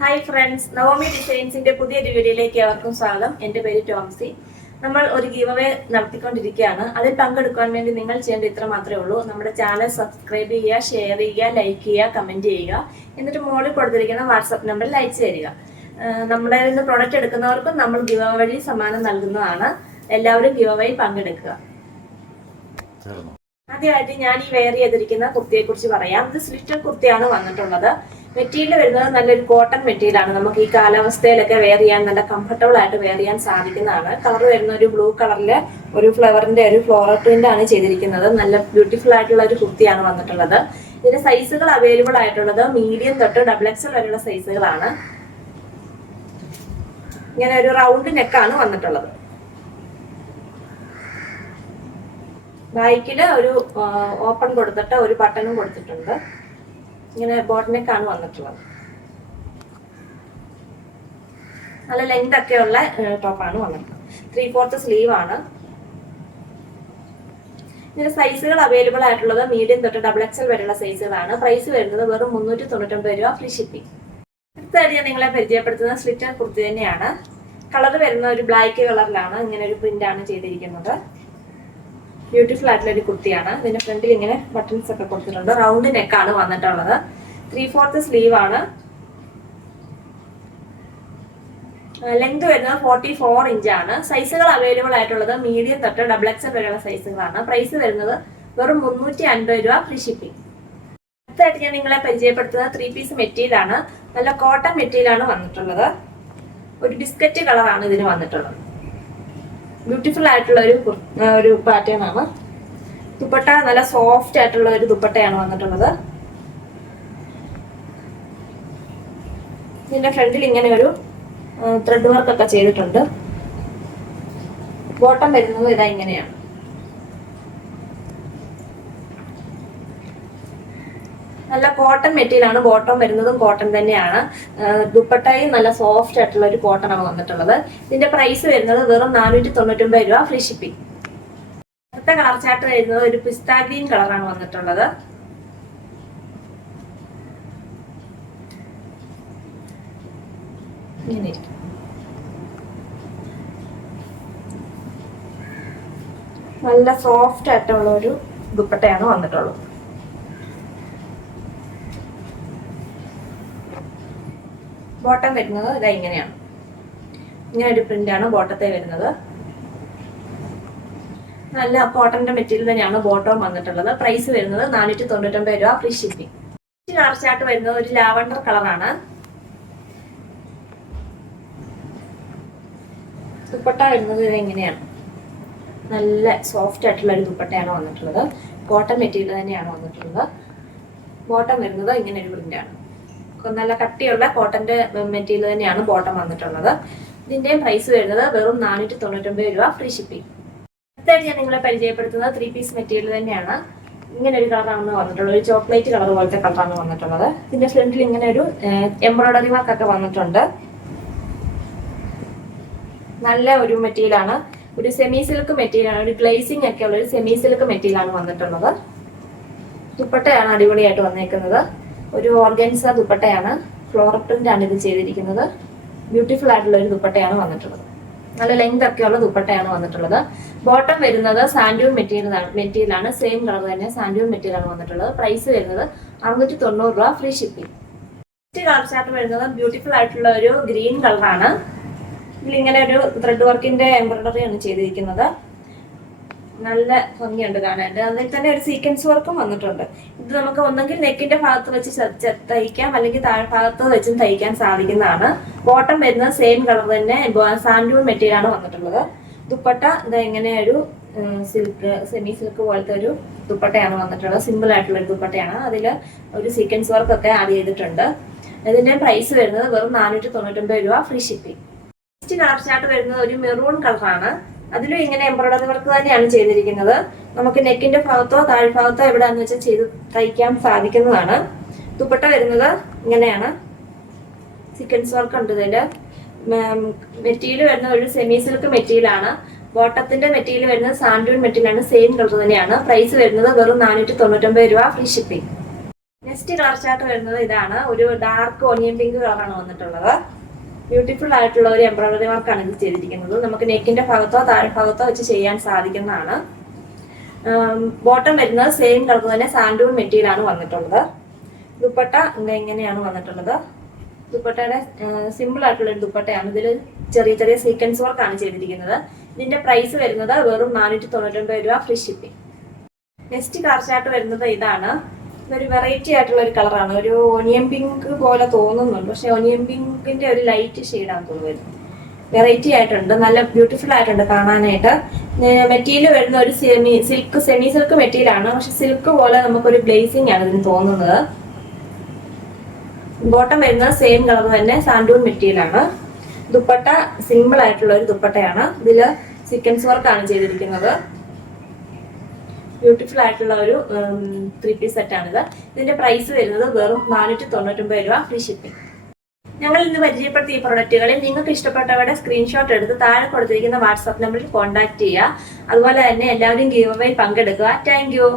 Hi friends, Naomi ഡിസൈൻസിന്റെ പുതിയൊരു വീഡിയോയിലേക്ക് ഏവർക്കും സ്വാഗതം. എൻ്റെ പേര് ടോംസി. നമ്മൾ ഒരു ഗീവ് അവേ നടത്തിക്കൊണ്ടിരിക്കുകയാണ്. അതിൽ പങ്കെടുക്കാൻ വേണ്ടി നിങ്ങൾ ചെയ്യേണ്ട ഇത്ര മാത്രമേ ഉള്ളൂ. നമ്മുടെ ചാനൽ സബ്സ്ക്രൈബ് ചെയ്യുക, ഷെയർ ചെയ്യുക, ലൈക്ക് ചെയ്യുക, കമന്റ് ചെയ്യുക. എന്നിട്ട് മുകളിൽ കൊടുത്തിരിക്കുന്ന വാട്സ്ആപ്പ് നമ്പറിൽ അയച്ചു തരിക. നമ്മുടെ നിന്ന് പ്രൊഡക്റ്റ് എടുക്കുന്നവർക്കും നമ്മൾ ഗീവ് അവേ വഴി സമ്മാനം നൽകുന്നതാണ്. എല്ലാവരും ഗീവ് അവേ പങ്കെടുക്കുക. ആദ്യമായിട്ട് ഞാൻ ഈ വെയർ ചെയ്തിരിക്കുന്ന കുർത്തിയെ കുറിച്ച് പറയാം. ഇത് സ്ലിറ്റർ കുർത്തിയാണ് വന്നിട്ടുള്ളത്. മെറ്റീരിയൽ വരുന്നത് നല്ലൊരു കോട്ടൺ മെറ്റീരിയലാണ്. നമുക്ക് ഈ കാലാവസ്ഥയിലൊക്കെ വെയർ ചെയ്യാൻ നല്ല കംഫർട്ടബിൾ ആയിട്ട് വെയർ ചെയ്യാൻ സാധിക്കുന്നതാണ്. കളർ വരുന്ന ഒരു ബ്ലൂ കളറിലെ ഒരു ഫ്ലവറിന്റെ ഒരു ഫ്ലോറൽ പ്രിന്റ് ആണ് ചെയ്തിരിക്കുന്നത്. നല്ല ബ്യൂട്ടിഫുൾ ആയിട്ടുള്ള ഒരു കുർത്തിയാണ് വന്നിട്ടുള്ളത്. ഇതിന്റെ സൈസുകൾ അവൈലബിൾ ആയിട്ടുള്ളത് മീഡിയം തൊട്ട് XXL വരെയുള്ള സൈസുകളാണ്. ഇങ്ങനെ ഒരു റൗണ്ട് നെക്കാണ് വന്നിട്ടുള്ളത്. ബാക്കില് ഒരു ഓപ്പൺ കൊടുത്തിട്ട് ഒരു ബട്ടണും കൊടുത്തിട്ടുണ്ട്. ഇങ്ങനെ ബോട്ട് നെക്കാണ് വന്നിട്ടുള്ളത്. നല്ല ലെങ്ത് ഒക്കെയുള്ള ടോപ്പാണ് വന്നിട്ടുള്ളത്. 3/4 സ്ലീവ് ആണ്. ഇതിന്റെ സൈസുകൾ അവൈലബിൾ ആയിട്ടുള്ളത് മീഡിയം തൊട്ട് XXL വരെയുള്ള സൈസുകളാണ്. പ്രൈസ് വരുന്നത് വെറും 399 രൂപ, ഫ്രീ ഷിപ്പിംഗ്. അടുത്തായിട്ട് ഞാൻ നിങ്ങളെ പരിചയപ്പെടുത്തുന്ന സ്ലിറ്റർ കുർത്തി തന്നെയാണ്. കളർ വരുന്ന ഒരു ബ്ലാക്ക് കളറിലാണ്. ഇങ്ങനെ ഒരു പ്രിന്റ് ആണ് ചെയ്തിരിക്കുന്നത്. ബ്യൂട്ടിഫുൾ ആയിട്ടുള്ള ഒരു കുർത്തിയാണ്. ഇതിന്റെ ഫ്രണ്ടിൽ ഇങ്ങനെ ബട്ടൺസ് ഒക്കെ കൊടുത്തിട്ടുണ്ട്. റൗണ്ട് നെക്കാണ് വന്നിട്ടുള്ളത്. 3/4 സ്ലീവ് ആണ്. ലെങ്ത് വരുന്നത് 44 ഇഞ്ചാണ്. സൈസുകൾ അവൈലബിൾ ആയിട്ടുള്ളത് മീഡിയം തൊട്ട് XXL വരെയുള്ള സൈസുകളാണ്. പ്രൈസ് വരുന്നത് വെറും 350 രൂപ, ഫ്രീ ഷിപ്പിംഗ്. അടുത്തായിട്ട് ഞാൻ നിങ്ങളെ പരിചയപ്പെടുത്തുന്നത് 3 പീസ് മെറ്റീരിയൽ ആണ്. നല്ല കോട്ടൺ മെറ്റീരിയൽ ആണ് വന്നിട്ടുള്ളത്. ഒരു ബിസ്ക്കറ്റ് കളറാണ് ഇതിന് വന്നിട്ടുള്ളത്. ബ്യൂട്ടിഫുൾ ആയിട്ടുള്ള ഒരു പാറ്റേൺ ആണ്. ദുപ്പട്ട നല്ല സോഫ്റ്റ് ആയിട്ടുള്ള ഒരു ദുപ്പട്ടയാണ് വന്നിട്ടുള്ളത്. ഇതിന്റെ ഫ്രണ്ടിൽ ഇങ്ങനെ ഒരു ത്രെഡ് വർക്ക് ഒക്കെ ചെയ്തിട്ടുണ്ട്. ബോട്ടം വരുന്നത് ഇതാ ഇങ്ങനെയാണ്. നല്ല കോട്ടൺ മെറ്റീരിയൽ ആണ്. ബോട്ടം വരുന്നതും കോട്ടൺ തന്നെയാണ്. ദുപ്പട്ടയും നല്ല സോഫ്റ്റ് ആയിട്ടുള്ള ഒരു കോട്ടൺ ആണ് വന്നിട്ടുള്ളത്. ഇതിന്റെ പ്രൈസ് വരുന്നത് വെറും 499 രൂപ, ഫ്രീ ഷിപ്പിംഗ്. അടുത്ത കളർ ചാർട്ട് വരുന്നത് ഒരു പിസ്ത ഗ്രീൻ കളറാണ് വന്നിട്ടുള്ളത്. നല്ല സോഫ്റ്റ് ആയിട്ടുള്ള ഒരു ദുപ്പട്ടയാണ് വന്നിട്ടുള്ളത്. ബോട്ടം വരുന്നത് ഇതാ ഇങ്ങനെയാണ്. ഇങ്ങനെ ഒരു പ്രിന്റ് ആണ് ബോട്ടത്തെ വരുന്നത്. നല്ല കോട്ടന്റെ മെറ്റീരിയൽ തന്നെയാണ് ബോട്ടം വന്നിട്ടുള്ളത്. പ്രൈസ് വരുന്നത് 499 രൂപ, ഫ്രീ ഷിപ്പിംഗ്. കളർ ചാർട്ട് വരുന്നത് ഒരു ലാവണ്ടർ കളറാണ്. ദുപ്പട്ട വരുന്നത് ഇത് എങ്ങനെയാണ്. നല്ല സോഫ്റ്റ് ആയിട്ടുള്ള ഒരു ദുപ്പട്ടയാണ് വന്നിട്ടുള്ളത്. കോട്ടൺ മെറ്റീരിയൽ തന്നെയാണ് വന്നിട്ടുള്ളത്. ബോട്ടം വരുന്നത് ഇങ്ങനെ ഒരു പ്രിന്റ് ആണ്. നല്ല കട്ടിയുള്ള കോട്ടന്റെ മെറ്റീരിയൽ തന്നെയാണ് ബോട്ടം വന്നിട്ടുള്ളത്. ഇതിന്റെയും പ്രൈസ് വരുന്നത് വെറും 499 രൂപ, ഫ്രീ ഷിപ്പിംഗ്. അടുത്തായിട്ട് ഞാൻ നിങ്ങളെ പരിചയപ്പെടുത്തുന്നത് 3 പീസ് മെറ്റീരിയൽ തന്നെയാണ്. ഇങ്ങനെ ഒരു കളറാണ് വന്നിട്ടുള്ളത്. ഒരു ചോക്ലേറ്റ് കളർ പോലത്തെ കളറാണ് വന്നിട്ടുള്ളത്. ഇതിന്റെ ഫ്രണ്ടിൽ ഇങ്ങനെ ഒരു എംബ്രോയിഡറി വർക്ക് ഒക്കെ വന്നിട്ടുണ്ട്. നല്ല ഒരു മെറ്റീരിയൽ ആണ്. ഒരു സെമി സിൽക്ക് മെറ്റീരിയൽ ആണ്. ഒരു ഗ്ലേസിംഗ് ഒക്കെ ഉള്ള ഒരു സെമി സിൽക്ക് മെറ്റീരിയൽ ആണ് വന്നിട്ടുള്ളത്. ദുപ്പട്ടയാണ് അടിപൊളിയായിട്ട് വന്നേക്കുന്നത്. ഒരു ഓർഗൻസ ദുപ്പട്ടയാണ്. ഫ്ലോറൽ പ്രിന്റ് ആണ് ഇത് ചെയ്തിരിക്കുന്നത്. ബ്യൂട്ടിഫുൾ ആയിട്ടുള്ള ഒരു ദുപ്പട്ടയാണ് വന്നിട്ടുള്ളത്. നല്ല ലെങ്ത് ഒക്കെയുള്ള ദുപ്പട്ടയാണ് വന്നിട്ടുള്ളത്. ബോട്ടം വരുന്നത് സാൻഡൂൺ മെറ്റീരിയൽ ആണ്. സെയിം കളർ തന്നെ സാൻഡൂൺ മെറ്റീരിയൽ ആണ് വന്നിട്ടുള്ളത്. പ്രൈസ് വരുന്നത് 690 രൂപ, free shipping. Next colour chart വരുന്നത് ബ്യൂട്ടിഫുൾ ആയിട്ടുള്ള ഒരു ഗ്രീൻ കളറാണ്. ഇതിലിങ്ങനെ ഒരു ത്രെഡ് വർക്കിന്റെ എംബ്രോയിഡറി ആണ് ചെയ്തിരിക്കുന്നത്. നല്ല ഭംഗിയുണ്ട് കാണാനായിട്ട്. അതിൽ തന്നെ ഒരു സീക്വൻസ് വർക്കും വന്നിട്ടുണ്ട്. ഇത് നമുക്ക് ഒന്നെങ്കിൽ നെക്കിന്റെ ഭാഗത്ത് വെച്ച് തയ്ക്കാം, അല്ലെങ്കിൽ താഴ്ഭാഗത്ത് വെച്ചും തയ്ക്കാൻ സാധിക്കുന്നതാണ്. ബോട്ടം വരുന്നത് സെയിം കളർ തന്നെ സാൻഡൂൺ മെറ്റീരിയൽ ആണ് വന്നിട്ടുള്ളത്. ദുപ്പട്ട ഇത് ഇങ്ങനെ ഒരു സിൽക്ക് സെമി സിൽക്ക് പോലത്തെ ഒരു ദുപ്പട്ടയാണ് വന്നിട്ടുള്ളത്. സിമ്പിൾ ആയിട്ടുള്ള ഒരു ദുപ്പട്ടയാണ്. അതിൽ ഒരു സീക്വൻസ് വർക്ക് ഒക്കെ ആഡ് ചെയ്തിട്ടുണ്ട്. ഇതിന്റെ പ്രൈസ് വരുന്നത് വെറും 499 രൂപ, free shipping. Next colour chart വരുന്നത് ഒരു മെറൂൺ കളറാണ്. അതിലും ഇങ്ങനെ എംബ്രോയിഡറി വർക്ക് തന്നെയാണ് ചെയ്തിരിക്കുന്നത്. നമുക്ക് നെക്കിന്റെ ഭാഗത്തോ താഴ്ഭാഗത്തോ എവിടെയാന്ന് വെച്ചാൽ ചെയ്ത് തയ്ക്കാൻ സാധിക്കുന്നതാണ്. ദുപ്പട്ട വരുന്നത് ഇങ്ങനെയാണ്. സീക്വൻസ് വർക്ക് ഉണ്ട് ഇതില്. മെറ്റീരിയൽ വരുന്നത് ഒരു സെമി സിൽക്ക് മെറ്റീരിയൽ ആണ്. ബോട്ടത്തിന്റെ മെറ്റീരിയൽ വരുന്നത് സാൻഡൂൺ മെറ്റീരിയൽ ആണ്. സെയിം കളർ തന്നെയാണ്. പ്രൈസ് വരുന്നത് വെറും 499 രൂപ, free shipping. Next colour chart വരുന്നത് ഇതാണ്. ഒരു ഡാർക്ക് ഓണിയൻ പിങ്ക് കളറാണ് വന്നിട്ടുള്ളത്. ബ്യൂട്ടിഫുൾ ആയിട്ടുള്ള ഒരു എംബ്രോയിഡറി വർക്കാണ് ഇത് ചെയ്തിരിക്കുന്നത്. നമുക്ക് നെക്കിന്റെ ഭാഗത്തോ താഴെ ഭാഗത്തോ വെച്ച് ചെയ്യാൻ സാധിക്കുന്നതാണ്. ബോട്ടം വരുന്നത് സെയിം കളർ തന്നെ സാൻഡൂൺ മെറ്റീരിയൽ ആണ് വന്നിട്ടുള്ളത്. ദുപ്പട്ട ഇങ്ങനെയാണ് വന്നിട്ടുള്ളത്. ദുപ്പട്ടയുടെ സിമ്പിൾ ആയിട്ടുള്ള ഒരു ദുപ്പട്ടയാണ്. ഇതിൽ ചെറിയ ചെറിയ സീക്വൻസ് വർക്കാണ് ചെയ്തിരിക്കുന്നത്. ഇതിന്റെ പ്രൈസ് വരുന്നത് വെറും 499 രൂപ, free shipping. Next colour chart വരുന്നത് ഇതാണ്. ഇതൊരു വെറൈറ്റി ആയിട്ടുള്ള ഒരു കളറാണ്. ഒരു ഓണിയൻ പിങ്ക് പോലെ തോന്നുന്നുണ്ട്, പക്ഷെ ഓണിയൻ പിങ്കിന്റെ ഒരു ലൈറ്റ് ഷെയ്ഡാണ് തോന്നുന്നത്. വെറൈറ്റി ആയിട്ടുണ്ട്, നല്ല ബ്യൂട്ടിഫുൾ ആയിട്ടുണ്ട് കാണാനായിട്ട്. മെറ്റീരിയൽ വരുന്ന ഒരു സെമി സിൽക്ക് മെറ്റീരിയൽ ആണ്, പക്ഷെ സിൽക്ക് പോലെ നമുക്കൊരു ഗ്ലേസിംഗ് ആണ് ഇതിന് തോന്നുന്നത്. ബോട്ടം വരുന്നത് സെയിം കളർ തന്നെ സാൻഡൂൺ മെറ്റീരിയൽ ആണ്. ദുപ്പട്ട സിമ്പിൾ ആയിട്ടുള്ള ഒരു ദുപ്പട്ടയാണ്. ഇതില് സീക്വൻസ് വർക്കാണ് ചെയ്തിരിക്കുന്നത്. ബ്യൂട്ടിഫുൾ ആയിട്ടുള്ള ഒരു 3 പീസ് സെറ്റാണിത്. ഇതിന്റെ പ്രൈസ് വരുന്നത് വെറും 499 രൂപ, ഫ്രീ ഷിപ്പിംഗ്. ഞങ്ങൾ ഇന്ന് പരിചയപ്പെടുത്തിയ ഈ പ്രൊഡക്റ്റുകളിൽ നിങ്ങൾക്ക് ഇഷ്ടപ്പെട്ടവരുടെ സ്ക്രീൻഷോട്ട് എടുത്ത് താഴെ കൊടുത്തിരിക്കുന്ന വാട്സാപ്പ് നമ്പറിൽ കോൺടാക്ട് ചെയ്യുക. അതുപോലെ തന്നെ എല്ലാവരും ഗീവ് അവേയിൽ പങ്കെടുക്കുക. Thank you.